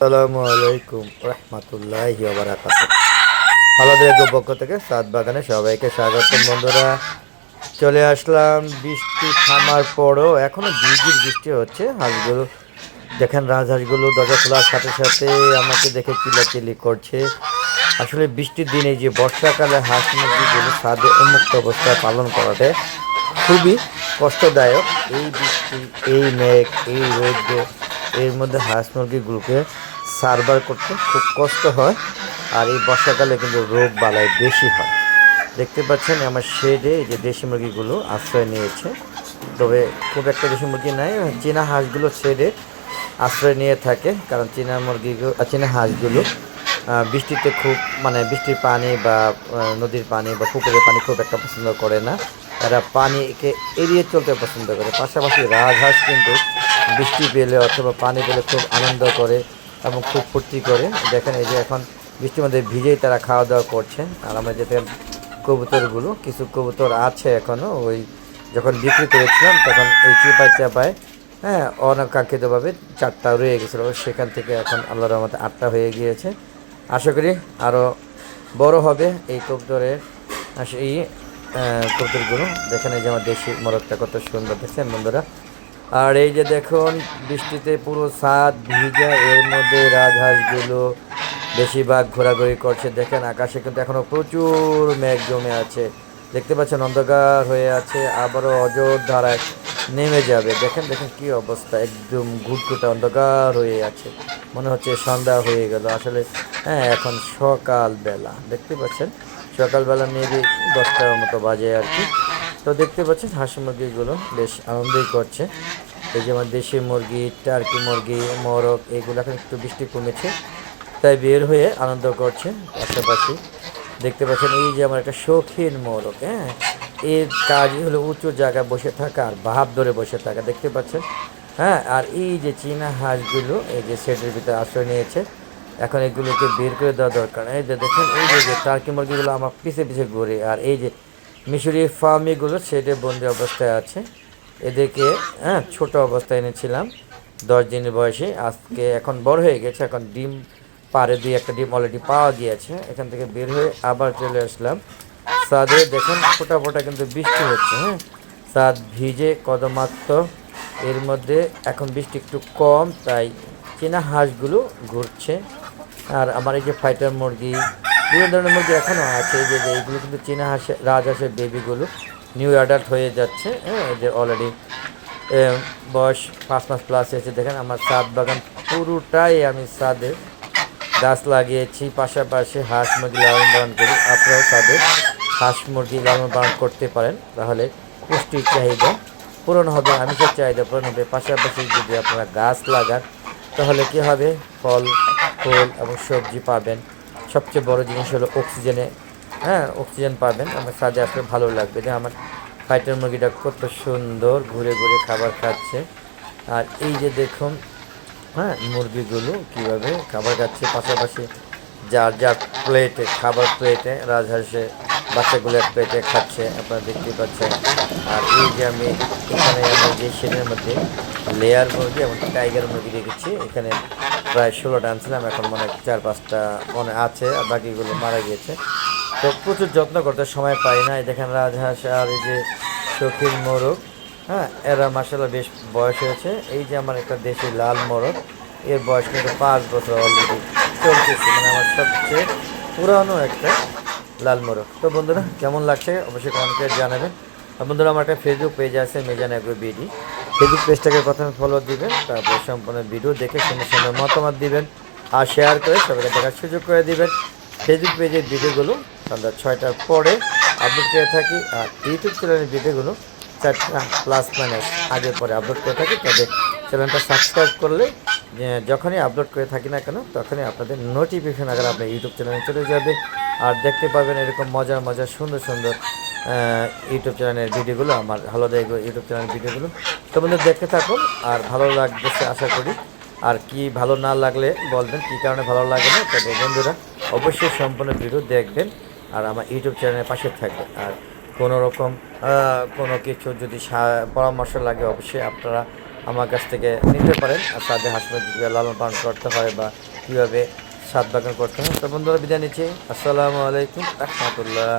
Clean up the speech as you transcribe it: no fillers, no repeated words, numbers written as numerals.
আসসালামু আলাইকুম রহমতুল্লাহি ওয়া বারাকাতুহু। আমাদের পক্ষ থেকে সাত বাগানে সবাইকে স্বাগতম বন্ধুরা। চলে আসলাম বৃষ্টি থামার পরও এখনো ঝিরঝির বৃষ্টি হচ্ছে। হাঁসগুলো দেখেন, রাজহাঁসগুলো দরজা খোলার সাথে সাথে আমাকে দেখে চিল্লাচিল্লি করছে। আসলে বৃষ্টির দিনে যে বর্ষাকালে হাঁস মুরগিগুলো ছাদে উন্মুক্ত অবস্থায় পালন করাটা খুবই কষ্টদায়ক। এই বৃষ্টি, এই মেঘ, এই রৌদ্র, এর মধ্যে হাঁস মুরগিগুলোকে সার্ভাইভ করতে খুব কষ্ট হয়। আর এই বর্ষাকালে কিন্তু রোগ বালাই বেশি হয়। দেখতে পাচ্ছেন আমার শেডে এই যে দেশি মুরগিগুলো আশ্রয় নিয়েছে। তবে খুব একটা দেশি মুরগি নাই, চীনা হাঁসগুলো শেডে আশ্রয় নিয়ে থাকে। কারণ চীনা হাঁসগুলো বৃষ্টিতে খুব বৃষ্টির পানি বা নদীর পানি বা পুকুরের পানি খুব একটা পছন্দ করে না। এরা পানিকে এড়িয়ে চলতে পছন্দ করে। পাশাপাশি রাজহাঁস কিন্তু বৃষ্টি পেলে অথবা পানি পেলে খুব আনন্দ করে এবং খুব ফুর্তি করে। দেখেন এই যে এখন বৃষ্টির মধ্যে ভিজেই তারা খাওয়া দাওয়া করছে। আর আমরা যেতে কবুতরগুলো, কিছু কবুতর আছে এখনও, ওই যখন বিক্রি করেছিলাম তখন এই চিপায় চাপায় অনাকাঙ্ক্ষিতভাবে 4টা রয়ে গেছিলো। সেখান থেকে এখন আল্লাহর রহমতে 8টা হয়ে গিয়েছে। আশা করি আরও বড় হবে এই কবুতরের। এই কবুতরগুলো দেখেন, এই যে আমার দেশি মোরগটা কত সুন্দর দেখছেন বন্ধুরা। আর এই যে দেখুন বৃষ্টিতে পুরো ছাদ ভিজা, এর মধ্যে রাজহাঁসগুলো বেশিরভাগ ঘোরাঘুরি করছে। দেখেন আকাশে কিন্তু এখনও প্রচুর মেঘ জমে আছে। দেখতে পাচ্ছেন অন্ধকার হয়ে আছে, আবারও অজর ধারায় নেমে যাবে। দেখেন দেখেন কি অবস্থা, একদম ঘুটঘুটে অন্ধকার হয়ে আছে, মনে হচ্ছে সন্ধ্যা হয়ে গেল। আসলে এখন সকালবেলা, দেখতে পাচ্ছেন সকালবেলা মেবি 10টার মতো বাজে আর কি। তো দেখতে পাচ্ছেন হাঁস মুরগিগুলো বেশ আনন্দই করছে। এই যেমন দেশি মুরগি, টার্কি মুরগি, মোরগ, এগুলো এখন একটু বৃষ্টি কমেছে তাই বের হয়ে আনন্দ করছে। পাশাপাশি দেখতে পাচ্ছেন এই যে আমার একটা শৌখিন মোরগ, এর কাজই হলো উঁচু জায়গায় বসে থাকা আর ভাব ধরে বসে থাকা। দেখতে পাচ্ছেন আর এই যে চীনা হাঁসগুলো এই যে শেডের ভিতরে আশ্রয় নিয়েছে, এখন এগুলোকে বের করে দেওয়া দরকার। এই যে দেখেন এই যে টার্কি মুরগিগুলো আমার পিছে পিছে ঘুরে, আর এই যে মিশরি ফার্মিগুলো শেডে বন্দি অবস্থায় আছে। এদেরকে ছোট অবস্থায় এনেছিলাম 10 দিনের বয়সে, আজকে এখন বড় হয়ে গেছে। এখন ডিম পারে, 2-1টা ডিম অলরেডি পাওয়া গিয়েছে। এখান থেকে বের হয়ে আবার চলে আসলাম ছাদে। দেখুন ফোটা ফোটা কিন্তু বৃষ্টি হচ্ছে, ছাদ ভিজে কদমাক্ত। এর মধ্যে এখন বৃষ্টি একটু কম, তাই চীনা হাঁসগুলো ঘুরছে। আর আমার এই যে ফাইটার মুরগি, বিভিন্ন ধরনের মুরগি এখনও আছে। এই যে এইগুলো কিন্তু চীনা হাঁসের, রাজহাঁসের বেবিগুলো নিউ অ্যাডাল্ট হয়ে যাচ্ছে। এদের অলরেডি বয়স 5 মাস প্লাস হয়েছে। দেখেন আমার ছাদ বাগান পুরোটাই আমি ছাদে গাছ লাগিয়েছি, পাশাপাশি হাঁস মুরগি লালন পালন করি। আপনারাও ছাদে হাঁস মুরগি লালন পালন করতে পারেন, তাহলে পুষ্টির চাহিদা পূরণ হবে, আমিষের চাহিদা পূরণ হবে। পাশাপাশি যদি আপনারা গাছ লাগান তাহলে কী হবে, ফল ফুল এবং সবজি পাবেন। সবচেয়ে বড় জিনিস হলো অক্সিজেন পাবেন। আমার ছাদে আসলে ভালো লাগবে। যে আমার ফাইটার মুরগিটা কত সুন্দর ঘুরে ঘুরে খাবার খাচ্ছে। আর এই যে দেখুন মুরগিগুলো কীভাবে খাবার খাচ্ছে। পাশাপাশি যার যার প্লেটে, খাবার প্লেটে রাজহাঁসে বাচ্চাগুলো এক প্লেটে খাচ্ছে, আপনারা দেখতেই পাচ্ছেন। আর এই যে আমি যে শেডের মধ্যে লেয়ার মুরগি এবং টাইগার মুরগি রেখেছি, এখানে প্রায় 16টা আনছিলাম, এখন মনে হয় 4-5টা মনে আছে, আর বাকিগুলো মারা গিয়েছে। তো প্রচুর যত্ন করতে সময় পাই না। এই দেখেন রাজহাঁস আর এই যে শৌখিন মোরগ, এরা মাসাল্লাহ বেশ বয়স হয়েছে। এই যে আমার একটা দেশি লাল মোরগ, এর বয়স কিন্তু 5 বছর অলরেডি চলতেছে, মানে আমার সবচেয়ে পুরানো একটা লাল মোরগ। তো বন্ধুরা কেমন লাগছে অবশ্যই কমেন্ট করে জানাবেন। আর বন্ধুরা আমার একটা ফেসবুক পেজ আছে মিজান এগ্রো বিডি, ফেসবুক পেজটাকে প্রথমে ফলো দিবেন, তারপর সম্পূর্ণ ভিডিও দেখে সুন্দর সুন্দর মতামত দিবেন আর শেয়ার করে সবাইকে দেখার সুযোগ করে দিবেন। ফেসবুক পেজের ভিডিওগুলো সন্ধ্যা 6টার পরে আপলোড করে থাকি, আর ইউটিউব চ্যানেলের ভিডিওগুলো 4টা প্লাস মাইনাস আগে পরে আপলোড করে থাকি। তবে চ্যানেলটা সাবস্ক্রাইব করলে যখনই আপলোড করে থাকি না কেন তখনই আপনাদের নোটিফিকেশন আগে আপনার ইউটিউব চ্যানেলে চলে যাবে, আর দেখতে পাবেন এরকম মজার মজার সুন্দর সুন্দর ইউটিউব চ্যানেলের ভিডিওগুলো, আমার ভালো দেয় ইউটিউব চ্যানেলের ভিডিওগুলো। তো বন্ধু দেখতে থাকুন, আর ভালো লাগতেছে আশা করি। আর কি ভালো না লাগলে বলবেন, কী কারণে ভালো লাগে না। তবে বন্ধুরা অবশ্যই সম্পূর্ণ ভিডিও দেখবেন আর আমার ইউটিউব চ্যানেলের পাশে থাকবেন। আর কোনো রকম কোনো কিছু যদি পরামর্শ লাগে অবশ্যই আপনারা আমার কাছ থেকে নিতে পারেন। আর সাথে হাঁস মুরগিকে লালন পালন করতে হয় বা কীভাবে ছাদ বাগান করতে হয়। তো বন্ধুরা বিদায় নিচ্ছি। আসসালামু আলাইকুম রহমতুল্লাহ।